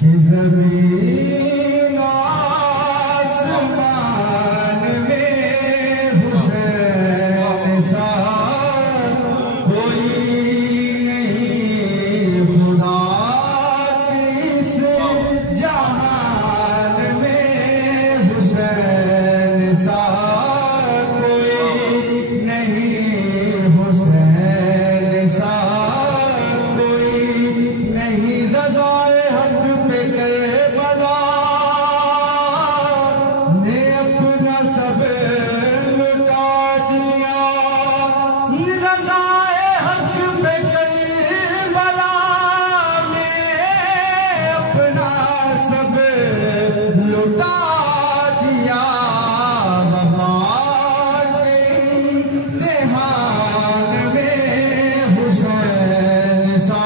کہ زمین آسمان میں حسین سا کوئی نہیں، خدا اس جہان میں حسین سا کوئی نہیں، حسین سا کوئی نہیں، رضائے حق پہ کربلا نے اپنا سب لٹا دیا، رضائے حق پہ کربلا نے اپنا سب لٹا دیا، وفات کے امتحان میں حسین سا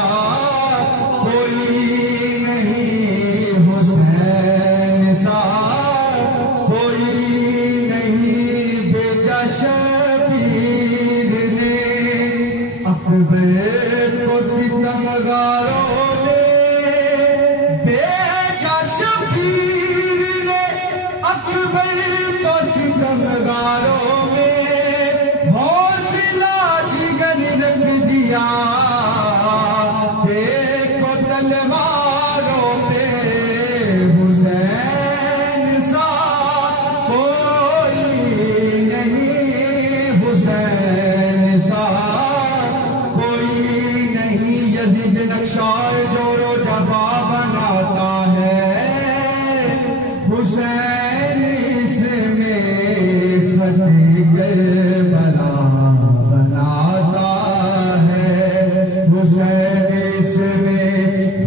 کوئی نہیں، حسین سا کوئی نہیں، بیجا شبیر نے اکبر کو ستمگاروں میں، بیجا شبیر نے اکبر کو ستمگاروں میں حوصلہ جگر رکھ دیا، دیکھو تلواروں پہ حسین سا کوئی نہیں، حسین سا کوئی نہیں، یزید نقشۂ جور و جفا بناتا ہے، حسین اس میں فتح کربلا بناتا ہے، حسین اس میں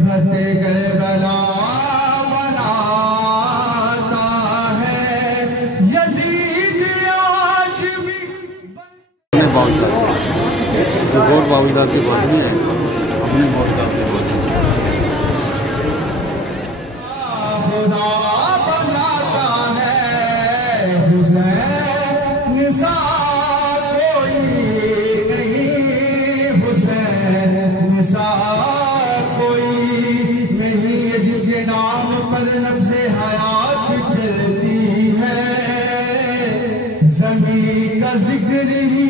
فتح کربلا بناتا ہے، یزید آج بھی ووٹ باؤنڈر کی بات نہیں ہے، اپنے ووٹ کا خدا بناتا ہے، حسین سا کوئی نہیں، حسین سا کوئی نہیں، جس کے نام پر نبض حیات چلتی ہے، زمین کا ذکر ہی